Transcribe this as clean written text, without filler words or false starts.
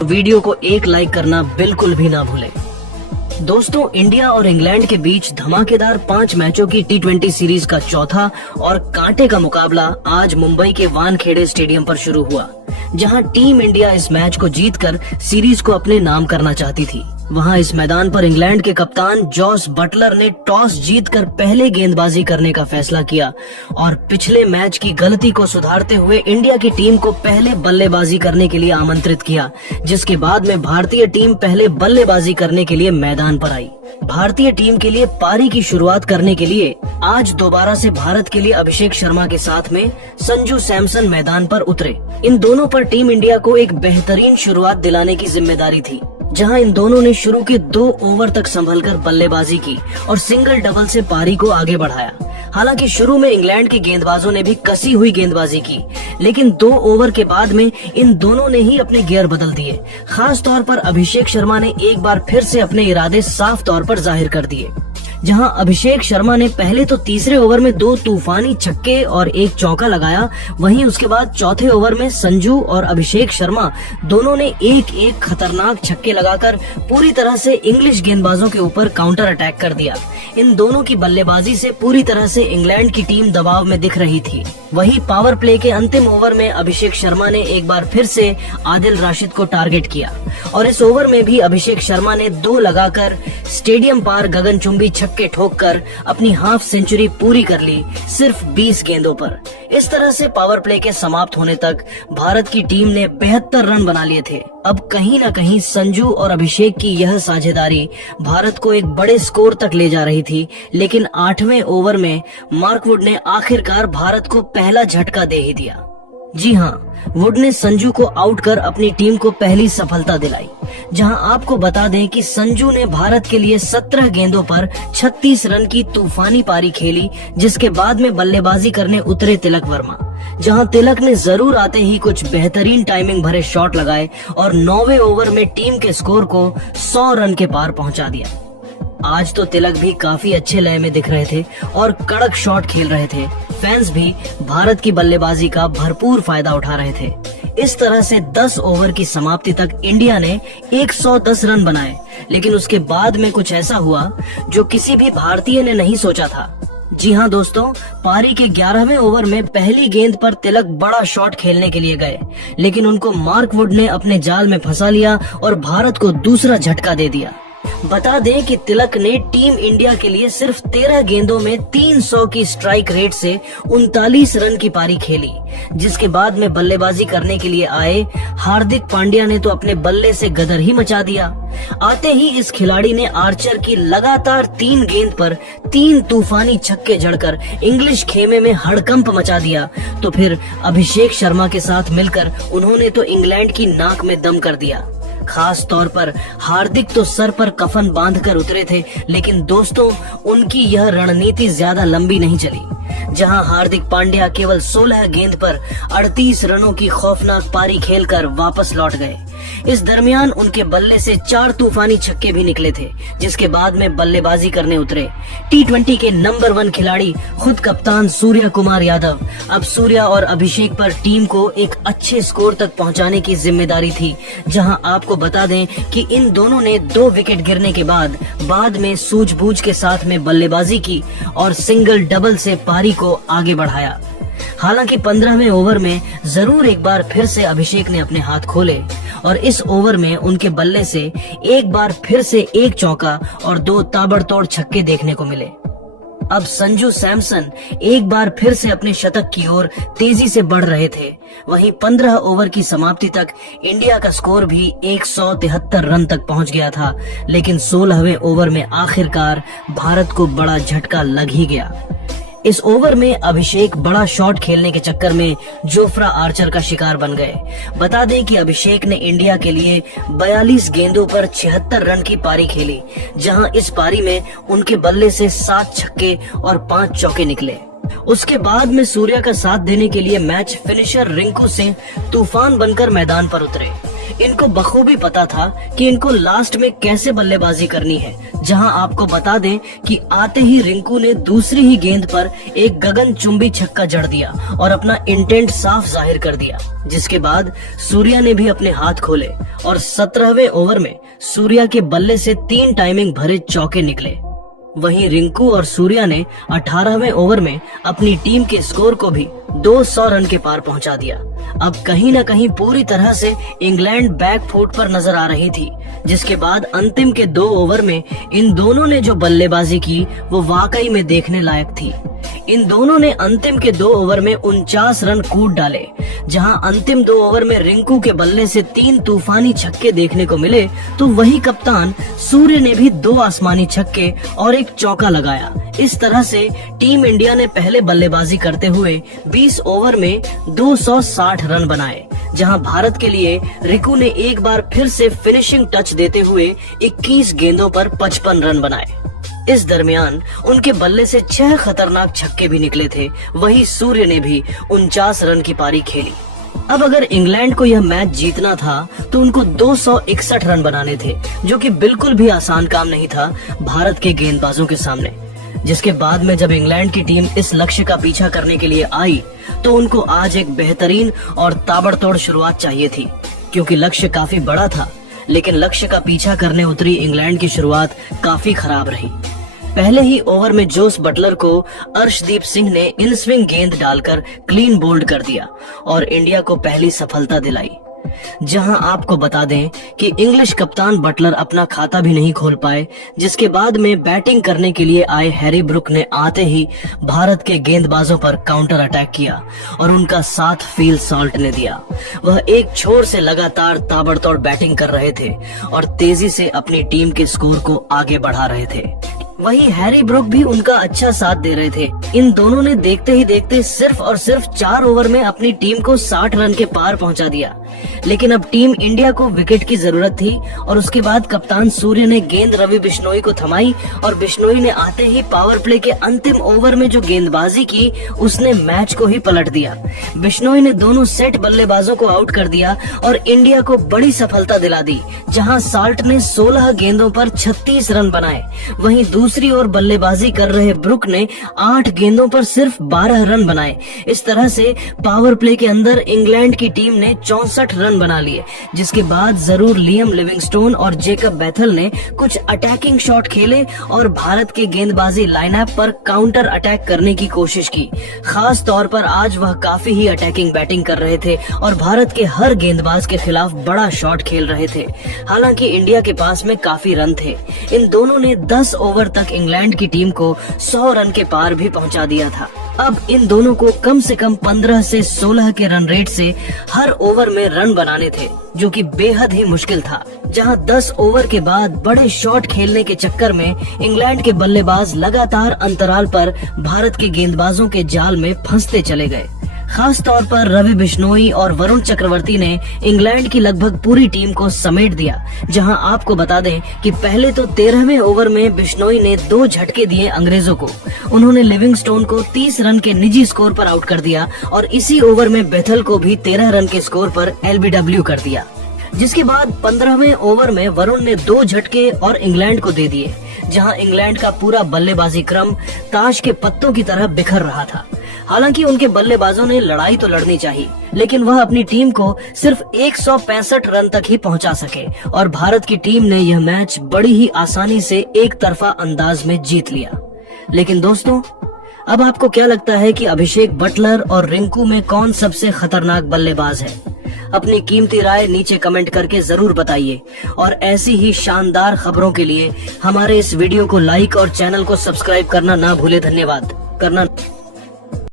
Video को एक like करना बिल्कुल भी ना भूलें। दोस्तों, इंडिया और इंग्लैंड के बीच धमाकेदार 5 मैचों की T20 सीरीज का चौथा और कांटे का मुकाबला आज मुंबई के वानखेड़े स्टेडियम पर शुरू हुआ, जहां टीम इंडिया इस मैच को जीतकर सीरीज को अपने नाम करना चाहती थी। वहां इस मैदान पर इंग्लैंड के कप्तान जॉस बटलर ने टॉस जीतकर पहले गेंदबाजी करने का फैसला किया और पिछले मैच की गलती को सुधारते हुए इंडिया की टीम को पहले बल्लेबाजी करने के लिए आमंत्रित किया, जिसके बाद में भारतीय टीम पहले बल्लेबाजी करने के लिए मैदान पर आई। भारतीय टीम के लिए पारी की शुरुआत करने के लिए आज दोबारा से भारत के लिए अभिषेक शर्मा के साथ में संजू सैमसन मैदान पर उतरे। इन दोनों पर टीम इंडिया को एक बेहतरीन शुरुआत दिलाने की जिम्मेदारी थी, जहां इन दोनों ने शुरू के 2 ओवर तक संभलकर बल्लेबाजी की और सिंगल डबल से पारी को आगे बढ़ाया। हालांकि शुरू में इंग्लैंड के गेंदबाजों ने भी कसी हुई गेंदबाजी की, लेकिन 2 ओवर के बाद में इन दोनों ने ही अपने गियर बदल दिए। खास तौर पर अभिषेक शर्मा ने एक बार फिर से अपने इरादे साफ तौर पर जाहिर कर दिए। जहां अभिषेक शर्मा ने पहले तो तीसरे ओवर में 2 तूफानी छक्के और 1 चौका लगाया, वहीं उसके बाद चौथे ओवर में संजू और अभिषेक शर्मा दोनों ने एक खतरनाक छक्के लगाकर पूरी तरह से इंग्लिश गेंदबाजों के ऊपर काउंटर अटैक कर दिया। इन दोनों की बल्लेबाजी से पूरी तरह से इंग्लैंड की टीम दबाव में दिख रही थी। वहीं पावर प्ले के अंतिम ओवर में अभिषेक शर्मा ने एक बार फिर से आदिल राशिद को टारगेट किया और इस ओवर में भी अभिषेक शर्मा ने 2 लगाकर स्टेडियम पार गगनचुंबी छक्के ठोककर अपनी हाफ सेंचुरी पूरी कर ली, सिर्फ 20 गेंदों पर। इस तरह से पावर प्ले के समाप्त होने तक भारत की टीम ने 72 रन बना लिए थे। अब कहीं न कहीं संजू और अभिषेक की यह साझेदारी भारत को एक बड़े स्कोर तक ले जा रही थी, लेकिन 8वें ओवर में मार्क वुड ने आखिरकार भारत को पहला झटका दे ही दिया। जी हाँ, वुड ने संजू को आउट कर अपनी टीम को पहली सफलता दिलाई। जहां आपको बता दें कि संजू ने भारत के लिए 17 गेंदों पर 36 रन की तूफानी पारी खेली, जिसके बाद में बल्लेबाजी करने उतरे तिलक वर्मा। जहां तिलक ने जरूर आते ही कुछ बेहतरीन टाइमिंग भरे शॉट लगाए और 9वें ओवर में टीम के स्कोर को 100 रन के पार पहुंचा दिया। आज तो तिलक भी काफी अच्छे लय में दिख रहे थे और कड़क शॉट खेल रहे थे। फैंस भी भारत की बल्लेबाजी का भरपूर फायदा उठा रहे थे। इस तरह से 10 ओवर की समाप्ति तक इंडिया ने 110 रन बनाए, लेकिन उसके बाद में कुछ ऐसा हुआ जो किसी भी भारतीय ने नहीं सोचा था। जी हाँ दोस्तों, पारी के 11वें ओवर में पहली गेंद पर तिलक बड़ा शॉट खेलने के लिए गए, लेकिन उनको मार्क वुड ने अपने जाल में फंसा लिया और भारत को दूसरा झटका दे दिया। बता दें कि तिलक ने टीम इंडिया के लिए सिर्फ 13 गेंदों में 300 की स्ट्राइक रेट से 39 रन की पारी खेली, जिसके बाद में बल्लेबाजी करने के लिए आए हार्दिक पांड्या ने तो अपने बल्ले से गदर ही मचा दिया। आते ही इस खिलाड़ी ने आर्चर की लगातार 3 गेंद पर 3 तूफानी छक्के जड़कर इंग्लिश खेमे में हड़कंप मचा दिया। तो फिर अभिषेक शर्मा के साथ मिलकर उन्होंने तो इंग्लैंड की नाक में दम कर दिया। खास तौर पर हार्दिक तो सर पर कफन बांधकर उतरे थे, लेकिन दोस्तों उनकी यह रणनीति ज्यादा लंबी नहीं चली। जहां हार्दिक पांड्या केवल 16 गेंद पर 38 रनों की खौफनाक पारी खेलकर वापस लौट गए। इस दरमियान उनके बल्ले से 4 तूफानी छक्के भी निकले थे, जिसके बाद में बल्लेबाजी करने उतरे T20 के नंबर 1 खिलाड़ी, खुद कप्तान सूर्य कुमार यादव। अब सूर्य और अभिषेक पर टीम को एक अच्छे स्कोर तक पहुंचाने की जिम्मेदारी थी। जहां आपको बता दें कि इन दोनों ने 2 विकेट गिरने के बाद में सूझबूझ के साथ में बल्लेबाजी की और सिंगल डबल से पारी को आगे बढ़ाया। हालांकि 15वें ओवर में जरूर एक बार फिर से अभिषेक ने अपने हाथ खोले और इस ओवर में उनके बल्ले से एक बार फिर से 1 चौका और 2 ताबड़तोड़ छक्के देखने को मिले। अब संजू सैमसन एक बार फिर से अपने शतक की ओर तेजी से बढ़ रहे थे। वहीं 15 ओवर की समाप्ति तक इंडिया का स्कोर भी 173 रन तक पहुंच गया था, लेकिन 16वें ओवर में आखिरकार भारत को बड़ा झटका लग ही गया। इस ओवर में अभिषेक बड़ा शॉट खेलने के चक्कर में जोफ्रा आर्चर का शिकार बन गए। बता दें कि अभिषेक ने इंडिया के लिए 42 गेंदों पर 76 रन की पारी खेली, जहां इस पारी में उनके बल्ले से 7 छक्के और 5 चौके निकले। उसके बाद में सूर्य का साथ देने के लिए मैच फिनिशर रिंकू सिंह तूफान बनकर मैदान पर उतरे। इनको बखूबी पता था कि इनको लास्ट में कैसे बल्लेबाजी करनी है, जहां आपको बता दें कि आते ही रिंकू ने दूसरी ही गेंद पर एक गगनचुंबी छक्का जड़ दिया और अपना इंटेंट साफ जाहिर कर दिया, जिसके बाद सूर्या ने भी अपने हाथ खोले और 17वें ओवर में सूर्या के बल्ले से 3 टाइमिंग भरे चौके निकले। वहीं रिंकू और सूर्या ने 18वें ओवर में अपनी टीम के स्कोर को भी 200 रन के पार पहुंचा दिया। अब कहीं न कहीं पूरी तरह से इंग्लैंड बैकफुट पर नजर आ रही थी, जिसके बाद अंतिम के 2 ओवर में इन दोनों ने जो बल्लेबाजी की वो वाकई में देखने लायक थी। इन दोनों ने अंतिम के 2 ओवर में 49 रन कूद डाले। जहां अंतिम 2 ओवर में रिंकू के बल्ले से 3 तूफानी छक्के देखने को मिले, तो वही कप्तान सूर्य ने भी 2 आसमानी छक्के और एक चौका लगाया। इस तरह से टीम इंडिया ने पहले बल्लेबाजी करते हुए 20 ओवर में 260 रन बनाए, जहां भारत के लिए रिंकू ने एक बार फिर से फिनिशिंग टच देते हुए 21 गेंदों पर 55 रन बनाए। इस दरमियान उनके बल्ले से 6 खतरनाक छक्के भी निकले थे। वही सूर्य ने भी 49 रन की पारी खेली। अब अगर इंग्लैंड को यह मैच जीतना था तो उनको 261 रन बनाने थे, जो कि बिल्कुल भी आसान काम नहीं था भारत के गेंदबाजों के सामने। जिसके बाद में जब इंग्लैंड की टीम इस लक्ष्य का पीछा करने के लिए आई तो उनको आज एक बेहतरीन और ताबड़तोड़ शुरुआत चाहिए थी, क्योंकि लक्ष्य काफी बड़ा था। लेकिन लक्ष्य का पीछा करने उतरी इंग्लैंड की शुरुआत काफी खराब रही। पहले ही ओवर में जोस बटलर को अर्शदीप सिंह ने इन स्विंग गेंद डालकर क्लीन बोल्ड कर दिया और इंडिया को पहली सफलता दिलाई। जहां आपको बता दें कि इंग्लिश कप्तान बटलर अपना खाता भी नहीं खोल पाए, जिसके बाद में बैटिंग करने के लिए आए हैरी ब्रुक ने आते ही भारत के गेंदबाजों पर काउंटर अटैक किया और उनका साथ फील सॉल्ट ने दिया। वह एक छोर से लगातार ताबड़तोड़ बैटिंग कर रहे थे और तेजी से अपनी टीम के स्कोर को आगे बढ़ा रहे थे। वहीं हैरी ब्रुक भी उनका अच्छा साथ दे रहे थे। इन दोनों ने देखते ही देखते सिर्फ और सिर्फ 4 ओवर में अपनी टीम को 60 रन के पार पहुंचा दिया। लेकिन अब टीम इंडिया को विकेट की जरूरत थी और उसके बाद कप्तान सूर्य ने गेंद रवि बिश्नोई को थमाई और बिश्नोई ने आते ही पावर प्ले के अंतिम ओवर में जो गेंदबाजी की उसने मैच को ही पलट दिया। बिश्नोई ने दोनों सेट बल्लेबाजों को आउट कर दिया और इंडिया को बड़ी सफलता दिला दी, जहां साल्ट ने 16 गेंदों पर 36 रन बनाए। वहीं दूसरी ओर बल्लेबाजी कर रहे ब्रुक ने 8 गेंदों पर सिर्फ 12 रन बनाए। इस तरह से पावर प्ले के अंदर इंग्लैंड की टीम ने 64 रन बना लिए, जिसके बाद जरूर लियम लिविंगस्टोन और जेकब बैथल ने कुछ अटैकिंग शॉट खेले और भारत के गेंदबाजी लाइनअप पर काउंटर अटैक करने की कोशिश की। खास तौर पर आज वह काफी ही अटैकिंग बैटिंग कर रहे थे और भारत के हर गेंदबाज के खिलाफ बड़ा शॉट खेल रहे थे। हालांकि इंडिया के पास में काफी रन थे। इन दोनों ने 10 ओवर तक इंग्लैंड की टीम को 100 रन के पार भी पहुंचा दिया था। अब इन दोनों को कम से कम 15 से 16 के रन रेट से हर ओवर में रन बनाने थे, जो कि बेहद ही मुश्किल था। जहां 10 ओवर के बाद बड़े शॉट खेलने के चक्कर में इंग्लैंड के बल्लेबाज लगातार अंतराल पर भारत के गेंदबाजों के जाल में फंसते चले गए। खास तौर पर रवि बिश्नोई और वरुण चक्रवर्ती ने इंग्लैंड की लगभग पूरी टीम को समेट दिया। जहां आपको बता दें कि पहले तो 13वें ओवर में बिश्नोई ने 2 झटके दिए अंग्रेजों को। उन्होंने लिविंगस्टोन को 30 रन के निजी स्कोर पर आउट कर दिया और इसी ओवर में बेथल को भी 13 रन के स्कोर पर LBW कर दिया। जिसके बाद 15वें ओवर में वरुण ने 2 झटके और इंग्लैंड को दे दिए, जहां इंग्लैंड का पूरा बल्लेबाजी क्रम ताश के पत्तों की तरह बिखर रहा था। हालांकि उनके बल्लेबाजों ने लड़ाई तो लड़नी चाहिए, लेकिन वह अपनी टीम को सिर्फ 165 रन तक ही पहुंचा सके और भारत की टीम ने यह मैच बड़ी ही आसानी से एक तरफा अंदाज में जीत लिया। लेकिन दोस्तों, अब आपको क्या लगता है कि अभिषेक बटलर और रिंकू में कौन सबसे खतरनाक बल्लेबाज है? अपनी कीमती राय नीचे कमेंट करके जरूर बताइए और ऐसी ही शानदार खबरों के लिए हमारे इस वीडियो को लाइक और चैनल को सब्सक्राइब करना ना भूले। धन्यवाद करना।